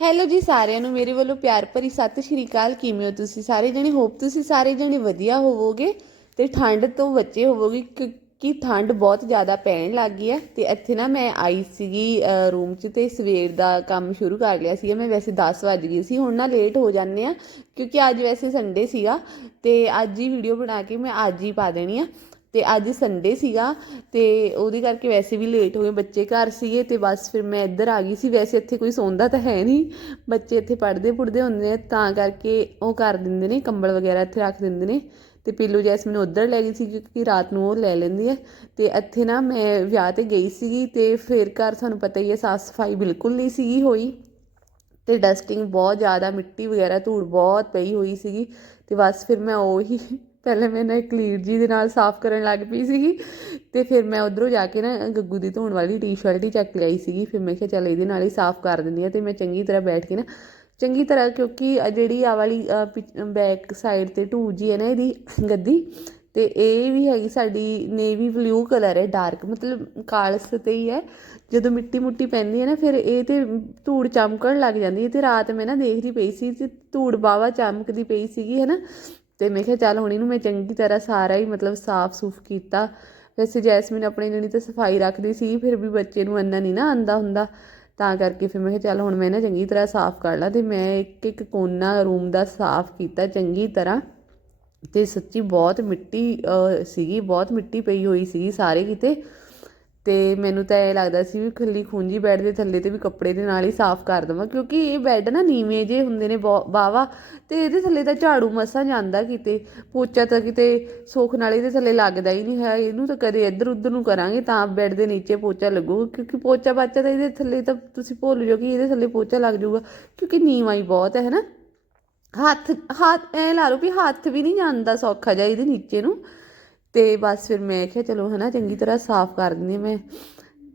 Hello ਜੀ ਸਾਰਿਆਂ ਨੂੰ, ਮੇਰੇ ਵੱਲੋਂ ਪਿਆਰ ਭਰੀ ਸਤਿ ਸ਼੍ਰੀ ਅਕਾਲ। ਕਿਵੇਂ ਹੋ ਤੁਸੀਂ ਸਾਰੇ ਜਣੇ? ਹੋਪ ਤੁਸੀਂ ਸਾਰੇ ਜਣੇ ਵਧੀਆ ਹੋਵੋਗੇ ਤੇ ਠੰਡ ਤੋਂ ਬਚੇ ਹੋਵੋਗੇ ਕਿਉਂਕਿ ਠੰਡ ਬਹੁਤ ਜ਼ਿਆਦਾ ਪੈਣ ਲੱਗ ਗਈ ਹੈ ਤੇ ਇੱਥੇ ਨਾ ਮੈਂ ਆਈ ਸੀਗੀ ਰੂਮ 'ਚ ਤੇ ਸਵੇਰ ਦਾ ਕੰਮ ਸ਼ੁਰੂ ਕਰ ਲਿਆ ਸੀਗਾ। ਮੈਂ ਵੈਸੇ 10 ਵਜ ਗਈ ਸੀ, ਹੁਣ ਨਾ ਲੇਟ ਹੋ ਜਾਂਦੇ ਆ ਕਿਉਂਕਿ ਅੱਜ ਵੈਸੇ ਸੰਡੇ ਸੀਗਾ ਤੇ ਅੱਜ ਹੀ ਵੀਡੀਓ ਬਣਾ ਕੇ ਮੈਂ ਅੱਜ ਹੀ ਪਾ ਦੇਣੀ ਆ। ਤੇ ਅੱਜ ਸੰਡੇ ਸੀਗਾ ਤੇ ਉਹਦੇ ਕਰਕੇ ਵੈਸੇ ਵੀ ਲੇਟ ਹੋ ਗਏ। ਬੱਚੇ ਘਰ ਸੀਗੇ ਤੇ ਬਸ ਫਿਰ ਮੈਂ ਇੱਧਰ ਆ ਗਈ ਸੀ। ਵੈਸੇ ਇੱਥੇ ਕੋਈ ਸੌਂਦਾ ਤਾਂ ਹੈ ਨਹੀਂ। ਬੱਚੇ ਇੱਥੇ ਪੜ੍ਹਦੇ ਪੁੜਦੇ ਹੁੰਦੇ ਨੇ ਤਾਂ ਕਰਕੇ ਉਹ ਕਰ ਦਿੰਦੇ ਨੇ, ਕੰਬਲ ਵਗੈਰਾ ਇੱਥੇ ਰੱਖ ਦਿੰਦੇ ਨੇ। ਤੇ ਪੀਲੂ ਮੈਨੂੰ ਉੱਧਰ ਲੈ ਗਈ ਸੀ ਕਿਉਂਕਿ ਰਾਤ ਨੂੰ ਉਹ ਲੈ ਲੈਂਦੀ ਹੈ ਤੇ ਇੱਥੇ ਨਾ ਮੈਂ ਵਿਆਹ ਤੇ ਗਈ ਸੀਗੀ ਤੇ ਫਿਰ ਘਰ ਤੁਹਾਨੂੰ ਪਤਾ ਹੀ ਹੈ ਸਾਫ਼ ਸਫ਼ਾਈ ਬਿਲਕੁਲ ਨਹੀਂ ਸੀਗੀ ਹੋਈ। ਤੇ ਡਸਟਿੰਗ ਬਹੁਤ ਜ਼ਿਆਦਾ, ਮਿੱਟੀ ਵਗੈਰਾ ਧੂੜ ਬਹੁਤ ਪਈ ਹੋਈ ਸੀਗੀ। ਤੇ ਬਸ ਫਿਰ ਮੈਂ ਉਹੀ ਪਹਿਲੇ ਮੈਂ ਨਾ ਇੱਕ ਲੀਡ ਜੀ ਦੇ ਨਾਲ ਸਾਫ਼ ਕਰਨ ਲੱਗ ਪਈ ਸੀਗੀ ਤੇ ਫਿਰ ਮੈਂ ਉਧਰੋਂ ਜਾ ਕੇ ਨਾ ਗੱਗੂ ਦੀ ਧੋਣ ਵਾਲੀ ਟੀ-ਸ਼ਰਟ ਹੀ ਚੱਕ ਲਈ ਸੀਗੀ। ਫਿਰ ਮੈਂ ਕਿਹਾ ਚੱਲ ਇਹਦੇ ਨਾਲ ਹੀ ਸਾਫ਼ ਕਰ ਦਿੰਦੀ ਆ ਤੇ ਮੈਂ ਚੰਗੀ ਤਰ੍ਹਾਂ ਬੈਠ ਕੇ ਨਾ, ਚੰਗੀ ਤਰ੍ਹਾਂ ਕਿਉਂਕਿ ਜਿਹੜੀ ਆ ਵਾਲੀ ਬੈਕ ਸਾਈਡ ਤੇ ਟੂ ਜੀ ਹੈ ਨਾ ਇਹਦੀ ਗੱਦੀ ਤੇ ਇਹ ਵੀ ਹੈਗੀ ਸਾਡੀ ਨੇਵੀ ਬਲੂ ਕਲਰ ਹੈ, ਡਾਰਕ ਮਤਲਬ ਕਾਲਸ ਤੇ ਹੀ ਹੈ। ਜਦੋਂ ਮਿੱਟੀ ਮੁੱਟੀ ਪੈਂਦੀ ਹੈ ਨਾ ਫਿਰ ਇਹ ਤੇ ਧੂੜ ਚਮਕਣ ਲੱਗ ਜਾਂਦੀ ਹੈ ਤੇ ਰਾਤ ਮੈਂ ਨਾ ਦੇਖਦੀ ਪਈ ਸੀ ਤੇ ਧੂੜ ਬਾਵਾ ਚਮਕਦੀ ਪਈ ਸੀਗੀ, ਹੈ ਨਾ? ਤੇ ਮੈਂ ਕਿਹਾ ਚੱਲ ਹੁਣ ਇਹਨੂੰ ਮੈਂ ਚੰਗੀ ਤਰ੍ਹਾਂ ਸਾਰਾ ਹੀ ਮਤਲਬ ਸਾਫ਼ ਸੂਫ ਕੀਤਾ ਵੈਸੇ ਜੈਸਮੀਨ ਆਪਣੇ ਜਣੀ ਤੇ ਸਫ਼ਾਈ ਰੱਖਦੀ ਸੀ, ਫਿਰ ਵੀ ਬੱਚੇ ਨੂੰ ਇੰਨਾ ਨਹੀਂ ਨਾ ਆਂਦਾ ਹੁੰਦਾ। ਤਾਂ ਕਰਕੇ ਫਿਰ ਮੈਂ ਕਿਹਾ ਚੱਲ ਹੁਣ ਮੈਂ ਨਾ ਚੰਗੀ ਤਰ੍ਹਾਂ ਸਾਫ਼ ਕਰ ਲਾਂ ਤੇ ਮੈਂ ਇੱਕ ਇੱਕ ਕੋਨਾ ਰੂਮ ਦਾ ਸਾਫ਼ ਕੀਤਾ ਚੰਗੀ ਤਰ੍ਹਾਂ। ਤੇ ਸੱਚੀ ਬਹੁਤ ਮਿੱਟੀ ਸੀਗੀ, ਬਹੁਤ ਮਿੱਟੀ ਪਈ ਹੋਈ ਸੀਗੀ ਸਾਰੇ ਕਿਤੇ। ਅਤੇ ਮੈਨੂੰ ਤਾਂ ਇਹ ਲੱਗਦਾ ਸੀ ਵੀ ਖੱਲੀ ਖੂੰਜੀ ਬੈੱਡ ਦੇ ਥੱਲੇ ਤੇ ਵੀ ਕੱਪੜੇ ਦੇ ਨਾਲ ਹੀ ਸਾਫ਼ ਕਰ ਦੇਵਾਂ, ਕਿਉਂਕਿ ਇਹ ਬੈੱਡ ਨਾ ਨੀਵੇਂ ਜੇ ਹੁੰਦੇ ਨੇ ਬਾਵਾ ਅਤੇ ਇਹਦੇ ਥੱਲੇ ਤਾਂ ਝਾੜੂ ਮਸਾਂ ਜਾਂਦਾ ਕਿਤੇ, ਪੋਚਾ ਤਾਂ ਕਿਤੇ ਸੁੱਖ ਨਾਲ ਇਹਦੇ ਥੱਲੇ ਲੱਗਦਾ ਹੀ ਨਹੀਂ ਹੈ, ਇਹਨੂੰ ਤਾਂ ਕਦੇ ਇੱਧਰ ਉੱਧਰ ਨੂੰ ਕਰਾਂਗੇ ਤਾਂ ਬੈੱਡ ਦੇ ਨੀਚੇ ਪੋਚਾ ਲੱਗੂਗਾ ਕਿਉਂਕਿ ਪੋਚਾ ਬੱਚਾ ਤਾਂ ਇਹਦੇ ਥੱਲੇ ਤਾਂ ਤੁਸੀਂ ਭੁੱਲ ਜਾਓ ਕਿ ਇਹਦੇ ਥੱਲੇ ਪੋਚਾ ਲੱਗ ਜਾਊਗਾ, ਕਿਉਂਕਿ ਨੀਵਾਂ ਹੀ ਬਹੁਤ ਹੈ, ਹਨਾ? ਹੱਥ ਹੱਥ, ਐ ਲਾ ਲਓ ਵੀ ਹੱਥ ਵੀ ਨਹੀਂ ਜਾਂਦਾ ਸੌਖਾ ਜਿਹਾ ਇਹਦੇ ਨੀਚੇ ਨੂੰ। ਤੇ ਬਸ ਫਿਰ ਮੈਂ ਕਿਹਾ ਚਲੋ ਹਨਾ, ਚੰਗੀ ਤਰ੍ਹਾਂ ਸਾਫ਼ ਕਰ ਦਿੰਦੀ ਮੈਂ।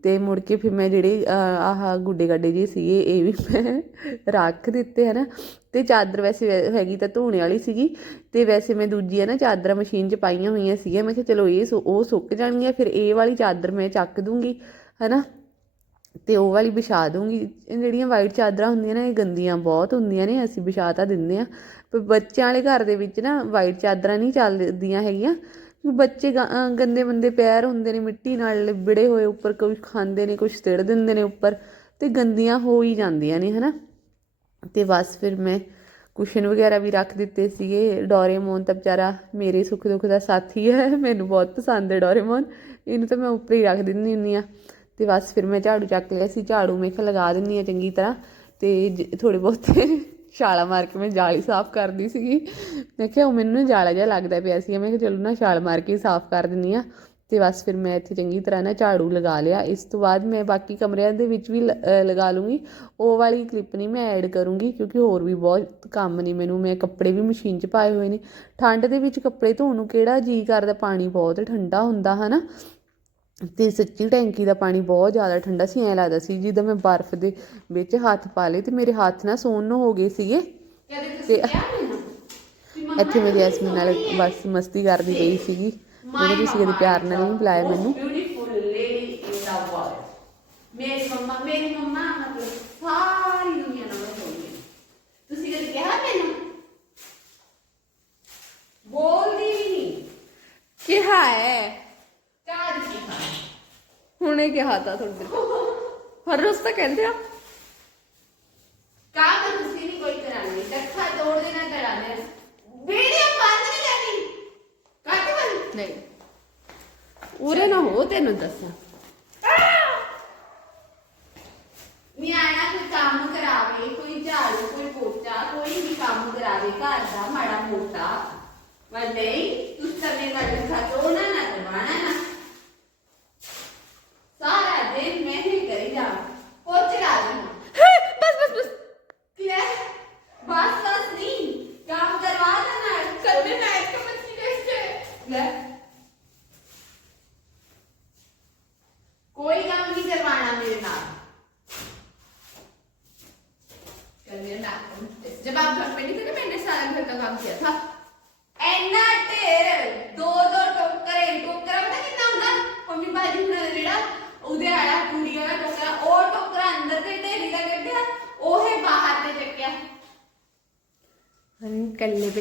ਤੇ ਮੁੜ ਕੇ ਫਿਰ ਮੈਂ ਜਿਹੜੇ ਆਹ ਗੁੱਡੇ ਗੱਡੇ ਜੀ ਸੀਗੇ, ਇਹ ਵੀ ਮੈਂ ਰੱਖ ਦਿੱਤੇ ਹਨਾ। ਤੇ ਚਾਦਰ ਵੈਸੇ ਹੈਗੀ ਤਾਂ ਧੋਣੇ ਵਾਲੀ ਸੀਗੀ। ਤੇ ਵੈਸੇ ਮੈਂ ਦੂਜੀ ਹੈ ਨਾ ਚਾਦਰਾਂ ਮਸ਼ੀਨ 'ਚ ਪਾਈਆਂ ਹੋਈਆਂ ਸੀਗੀਆਂ। ਮੈਂ ਕਿਹਾ ਚਲੋ ਇਹ ਉਹ ਸੁੱਕ ਜਾਣਗੀਆਂ, ਫਿਰ ਇਹ ਵਾਲੀ ਚਾਦਰ ਮੈਂ ਚੱਕ ਦੂੰਗੀ ਹਨਾ। ਤੇ ਉਹ ਵਾਲੀ ਵਿਛਾ ਦੂੰਗੀ। ਜਿਹੜੀਆਂ ਵਾਈਟ ਚਾਦਰਾਂ ਹੁੰਦੀਆਂ ਨੇ, ਇਹ ਗੰਦੀਆਂ ਬਹੁਤ ਹੁੰਦੀਆਂ ਨੇ, ਅਸੀਂ ਵਿਛਾ ਤਾਂ ਦਿੰਦੇ ਆ ਪਰ ਬੱਚਿਆਂ ਵਾਲੇ ਘਰ ਦੇ ਵਿੱਚ ਨਾ ਵਾਈਟ ਚਾਦਰਾਂ ਨਹੀਂ ਚੱਲਦੀਆਂ ਹੈਗੀਆਂ। ਬੱਚੇ ਗੰਦੇ ਬੰਦੇ ਪੈਰ ਹੁੰਦੇ ਨੇ, ਮਿੱਟੀ ਨਾਲ ਲਿਬੜੇ ਹੋਏ ਉੱਪਰ ਕੁਝ ਖਾਂਦੇ ਨੇ ਕੁਝ ਸਿੜ ਦਿੰਦੇ ਨੇ ਉੱਪਰ, ਤੇ ਗੰਦੀਆਂ ਹੋ ਹੀ ਜਾਂਦੀਆਂ ਨੇ, ਹਨਾ? ਤੇ ਬਸ ਫਿਰ ਮੈਂ ਕੁਸ਼ਨ ਵਗੈਰਾ ਵੀ ਰੱਖ ਦਿੱਤੇ ਸੀਗੇ। ਡੋਰੇਮੋਨ ਤਾਂ ਵਿਚਾਰਾ ਮੇਰੇ ਸੁੱਖ ਦੁੱਖ ਦਾ ਸਾਥੀ ਹੈ, ਮੈਨੂੰ ਬਹੁਤ ਪਸੰਦ ਹੈ ਡੋਰੇਮੋਨ। ਇਹਨੂੰ ਤਾਂ ਮੈਂ ਉੱਪਰ ਹੀ ਰੱਖ ਦਿੰਦੀ ਹੁੰਦੀ ਆ ਤੇ ਬਸ ਫਿਰ ਮੈਂ ਝਾੜੂ ਚੱਕ ਲਿਆ ਸੀ। ਝਾੜੂ ਮੈਂ ਕਿਹਾ ਲਗਾ ਦਿੰਨੀ ਆ ਚੰਗੀ ਤਰ੍ਹਾਂ। ਤੇ ਥੋੜੇ ਬਹੁਤੇ ਛਾਲਾ ਮਾਰ ਕੇ ਮੈਂ ਜਾਲੀ ਸਾਫ਼ ਕਰਦੀ ਸੀਗੀ। ਮੈਂ ਕਿਹਾ ਉਹ ਮੈਨੂੰ ਜਾਲਾ ਜਿਹਾ ਲੱਗਦਾ ਪਿਆ ਸੀ। ਮੈਂ ਕਿਹਾ ਚਲੋ ਨਾ ਛਾਲ ਮਾਰ ਕੇ ਸਾਫ਼ ਕਰ ਦਿੰਨੀ ਆ ਤੇ ਬਸ ਫਿਰ ਮੈਂ ਇੱਥੇ ਚੰਗੀ ਤਰ੍ਹਾਂ ਨਾ ਝਾੜੂ ਲਗਾ ਲਿਆ। ਇਸ ਤੋਂ ਬਾਅਦ ਮੈਂ ਬਾਕੀ ਕਮਰਿਆਂ ਦੇ ਵਿੱਚ ਵੀ ਲਗਾ ਲੂੰਗੀ। ਉਹ ਵਾਲੀ ਕਲਿੱਪ ਨਹੀਂ ਮੈਂ ਐਡ ਕਰੂੰਗੀ ਕਿਉਂਕਿ ਹੋਰ ਵੀ ਬਹੁਤ ਕੰਮ ਨੇ ਮੈਨੂੰ। ਮੈਂ ਕੱਪੜੇ ਵੀ ਮਸ਼ੀਨ 'ਚ ਪਾਏ ਹੋਏ ਨੇ। ਠੰਡ ਦੇ ਵਿੱਚ ਕੱਪੜੇ ਧੋਣ ਨੂੰ ਕਿਹੜਾ ਜੀ ਕਰਦਾ? ਪਾਣੀ ਬਹੁਤ ਠੰਡਾ ਹੁੰਦਾ, ਹਨਾ? ਤੇ ਸੱਚੀ ਟੈਂਕੀ ਦਾ ਪਾਣੀ ਬਹੁਤ ਜ਼ਿਆਦਾ ਠੰਡਾ ਸੀ ਐ ਲੱਗਦਾ ਸੀ ਜਿੱਦਾਂ ਮੈਂ ਬਰਫ਼ ਦੇ ਵਿੱਚ ਹੱਥ ਪਾ ਲਏ ਤੇ ਮੇਰੇ ਹੱਥ ਨਾ ਸੌਣ ਨੂੰ ਹੋ ਗਏ ਸੀਗੇ। ਤੇ ਇੱਥੇ ਮੇਰੀ ਜੈਸਮੀਨ ਨਾਲ ਬਸ ਮਸਤੀ ਕਰਦੀ ਪਈ ਸੀਗੀ। ਮੇਰੇ ਤੁਸੀਂ ਕਦੇ ਪਿਆਰ ਨਾਲ ਨਹੀਂ ਬੁਲਾਇਆ ਮੈਨੂੰ। Beautiful lady in the world ਮੇਰੀ ਮੰਮਾ ਮੇਰੀ ਮੰਮਾ ਮਤਲਬ ਸਾਰੀ ਦੁਨੀਆ ਨਾਲ ਹੋਈ ਹੈ ਤੁਸੀਂ ਕਦੇ ਕਿਹਾ ਮੈਨੂੰ ਬੋਲਦੀ ਵੀ ਨਹੀਂ। ਕਿਹਾ ਹੈ। ਕਾਜ ਕਿਹਾ ਹੁਣੇ ਕਿਹਾ ਤਾਂ ਤੁਹਾਡੇ ਹਰ ਰੋਜ਼ ਤਾਂ ਕਹਿੰਦੇ ਆ। ਕਾਹ ਤਾਂ ਤੁਸੀਂ ਨਹੀਂ ਕੋਈ ਕਰਾਂਗੇ ਕੱਖਾ ਤੋੜ ਦੇਣਾ ਕਰਾਂਗੇ ਵੀਡੀਓ ਬੰਦ ਨਹੀਂ ਕਰਨੀ। ਕੱਟ ਬੰਦ। ਨਹੀਂ। ਉਰੇ ਨਾ ਹੋ ਤੈਨੂੰ ਦੱਸਾਂ। ਨਿਆਣਾ ਕੋਈ ਕੰਮ ਕਰਾਵੇ ਕੋਈ ਝਾੜੂ ਕੋਈ ਪੋਚਾ ਕੋਈ ਵੀ ਕੰਮ ਕਰਾਵੇ ਘਰ ਦਾ ਮਾੜਾ ਮੋਟਾ। ਵੱਡੇ ਤੁਸੀਂ ਤਾਂ ਮੇਰੇ ਖਾਤੋ ਨਾ ਨਾ ਕਰਵਾਣਾ ਨਾ।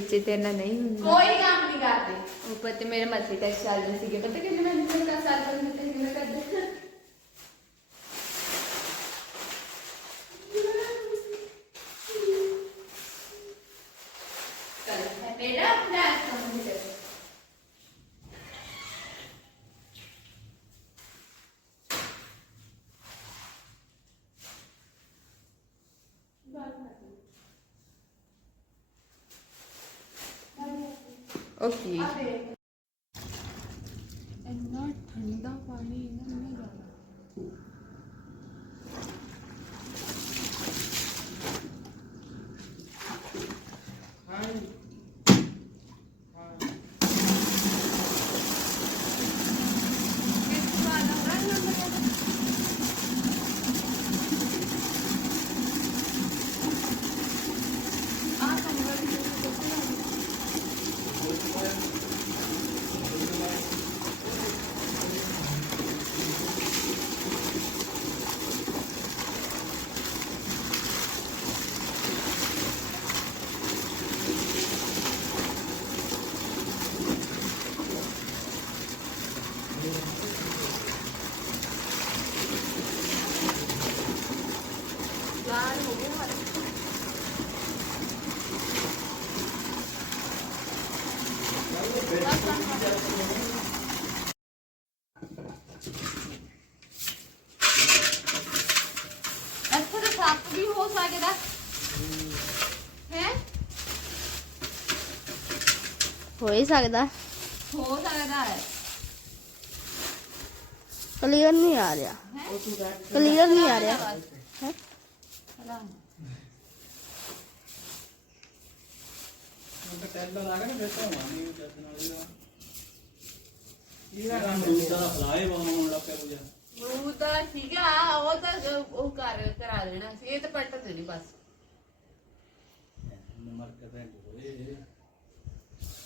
ਬੱਚੇ ਤੇ ਨਾ ਨਹੀਂ ਹੁੰਦਾ। ਕੋਈ ਕੰਮ ਨਹੀਂ ਕਰਦੇ। ਉੱਪਰ ਤੇ ਮੇਰੇ ਮੱਥੇ ਟੈਸਟ ਚੱਲਦੇ ਸੀਗੇ। ਪਤਾ ਕਿ ਮੈਂ ਦਾ ਸਾਲ ਤੋਂ ਮੈਂ ਤੇ ਮੈਂ ਕਰਦੇ ਚੱਲ ਮੇਰਾ ਪਲਾਨ ਕੰਪਲੀਟ ਓਕੇ ਇੰਨਾ ਠੰਡਾ ਪਾਣੀ ਇੰਨਾ ਇੰਨਾ ਜ਼ਿਆਦਾ ਇੱਥੇ ਹੋ ਹੀ ਸਕਦਾ ਹੋ ਸਕਦਾ ਹੈ ਕਲੀਅਰ ਨਹੀਂ ਆ ਰਿਹਾ ਕਲੀਅਰ ਨਹੀਂ ਆ ਰਿਹਾ ਹੈ ਉਹ ਤਾਂ ਠੀਕ ਆ ਉਹ ਤਾਂ ਉਹ ਕਰ ਕਰਾ ਦੇਣਾ ਸੀ ਇਹ ਤਾਂ ਪੱਟ ਦੇਣੀ ਬਸ ਮਰ ਕੇ ਭੈਣ ਹੋਏ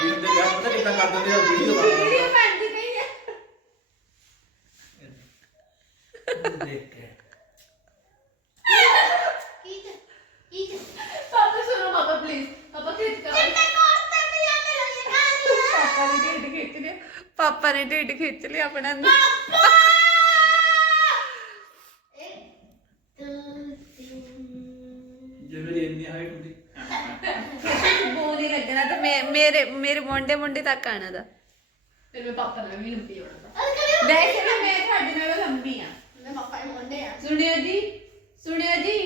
ਵੀਡੀਓ ਬਣਦੀ ਪਈ ਹੈ ਪਾਪਾ ਸੁਣੋ ਪਾਪਾ ਪਲੀਜ਼ ਪਾਪਾ ਕਿਸ ਕਰ ਪਾਪਾ ਨੇ ਢਿੱਡ ਖਿੱਚ ਲਿਆ। ਪਾਪਾ ਨੇ ਢਿੱਡ ਖਿੱਚ ਲਿਆ ਆਪਣਾ। ਅੰਦਰ ਬੋਲ ਮੇ- ਮੇਰੇ ਮੇਰੇ ਮੁੰਡੇ ਮੁੰਡੇ ਤੱਕ ਆਣਾ ਦਾ। ਫਿਰ ਮੈਂ ਪਾਪਾ ਨਾਲ ਵੀ ਲੰਬੀ ਹੋਣਾ ਵੈਸੇ ਨਾ ਮੈਂ ਤੁਹਾਡੇ ਨਾਲੋਂ ਲੰਬੀ ਆ। ਸੁਣਿਓ ਜੀ ਸੁਣਿਓ ਜੀ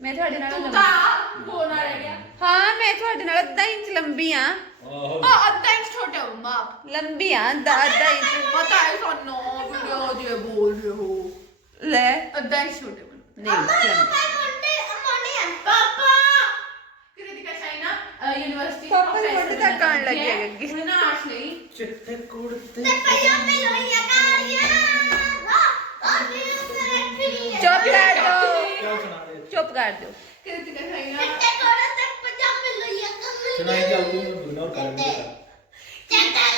ਮੈਂ ਤੁਹਾਡੇ ਨਾਲ ਤੂੰ ਲੰਬੀ ਤਾਂ ਬੋਲਣਾ ਰਹਿ। ਗਿਆ ਹਾਂ ਮੈਂ ਤੁਹਾਡੇ ਨਾਲ ਅੱਧਾ ਇੰਚ ਲੰਬੀ ਆ। ਆ ਅੱਧਾ ਇੰਚ ਛੋਟਾ ਹੂੰ ਮਾਪ ਲੰਬੀ ਆ ਅੱਧਾ ਅੱਧਾ ਇੰਚ। ਪਤਾ ਹੈ ਸਾਨੂੰ ਵੀਡੀਓ ਜੇ ਬੋਲ ਰਹੇ ਹੋ। ਲੈ। ਅੱਧਾ ਇੰਚ ਛੋਟੇ ਬਣ। ਨਹੀਂ ਚੱਲ। ਪਾਪਾ ਕ੍ਰਿਤਿਕਾ ਚਾਈਨਾ ਯੂਨੀਵਰਸਿਟੀ ਪਾਪਾ ਦੇ ਮੁੰਡੇ ਤੱਕ ਆਉਣ ਲੱਗੇ ਹੈਗੇ ਅੱਗੇ। ਉਹਨੇ ਨਾ ਆਰਟਸ ਲਈ ਚਿੱਟੇ ਕੁੜਤੇ ਚੁੱਪ ਕਰ ਦਿਓ ਕਿਆ ਸੁਣਾ ਦੇ ਚੁੱਪ ਕਰ ਦਿਓ ਕ੍ਰਿਤਿਕਾ ਚਾਈਨਾ ਸੁਣਾਈ ਚੱਲ ਤੂੰ ਇਗਨੋਰ ਕਰ ਦੇ ਕ੍ਰਿਤਿਕਾ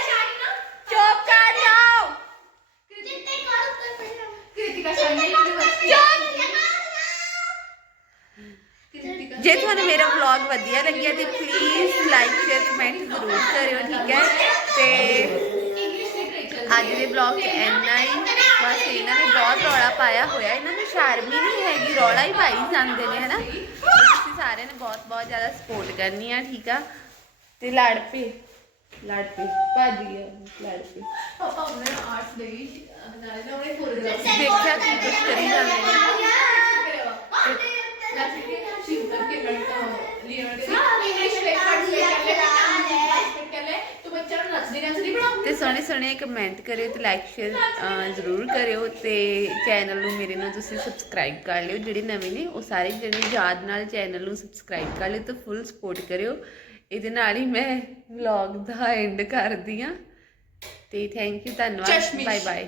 ਚਾਈਨਾ ਚੁੱਪ ਕਰ ਜਾਓ ਕ੍ਰਿਤਿਕਾ ਚਾਈਨਾ ਯੂਨੀਵਰਸਿਟੀ ਕ੍ਰਿਤਿਕਾ ਜੇ ਤੁਹਾਨੂੰ ਮੇਰਾ ਵਲੌਗ ਵਧੀਆ ਲੱਗਿਆ ਤੇ ਪਲੀਜ਼ ਲਾਈਕ ਸ਼ੇਅਰ ਕਮੈਂਟ ਜ਼ਰੂਰ ਕਰਿਓ ਠੀਕ ਹੈ? ਤੇ ਅੱਜ ਦੇ ਵਲੌਗ ਇੰਨਾ ਹੀ। ਬਸ ਇਹਨਾਂ ਨੇ ਬਹੁਤ ਰੌਲਾ ਪਾਇਆ ਹੋਇਆ। ਇਹਨਾਂ ਨੂੰ ਸ਼ਰਮ ਹੀ ਨਹੀਂ ਹੈਗੀ। ਰੌਲਾ ਹੀ ਪਾਈ ਜਾਂਦੇ ਨੇ ਹਨਾ? ਤੁਸੀਂ ਸਾਰਿਆਂ ਨੇ ਬਹੁਤ ਬਹੁਤ ਜ਼ਿਆਦਾ ਸਪੋਰਟ ਕਰਨੀ ਆ ਠੀਕ ਆ? ਤੇ ਲੜ ਪਏ ਲੜ ਪਏ ਭੱਜ ਗਿਆ ਲੜ ਪਏ ਪਾਪਾ ਉਹਨੇ ਆਰਟਸ ਲਈ ਨਾਲੇ ਨਾ ਉਹਨੇ ਫੋਟੋਗ੍ਰਾਫ ਦੇਖਿਆ ਕੀ ਕੁਛ ਕਰੀ ਜਾਂਦੇ ਨੇ। इंग्लिश में पढ़ ले कर ले तो मैं ਬੱਚਿਆਂ ਨੂੰ ਨੱਚਦੀ ਨੱਚਦੀ ਬਣਾਉਂਗੀ ਤੇ ਸੋਹਣੇ ਸੋਹਣੇ ਕਮੈਂਟ ਕਰਿਓ ਤੇ ਲਾਈਕ ਸ਼ੇਅਰ ਜ਼ਰੂਰ ਕਰਿਓ ਤੇ ਚੈਨਲ ਨੂੰ ਮੇਰੇ ਨੂੰ ਤੁਸੀਂ ਸਬਸਕ੍ਰਾਈਬ ਕਰ ਲਿਓ ਜਿਹੜੇ ਨਵੇਂ ਨੇ ਉਹ ਸਾਰੇ ਜਣੇ ਯਾਦ ਨਾਲ ਚੈਨਲ ਨੂੰ ਸਬਸਕ੍ਰਾਈਬ ਕਰ ਲਿਓ ਤੇ ਫੁੱਲ ਸਪੋਰਟ ਕਰਿਓ ਇਹਦੇ ਨਾਲ ਹੀ ਮੈਂ ਵਲੌਗ ਦਾ ਐਂਡ ਕਰਦੀ ਆ ਤੇ ਥੈਂਕ ਯੂ ਧੰਨਵਾਦ ਚਸ਼ਮਿਸ਼। Bye bye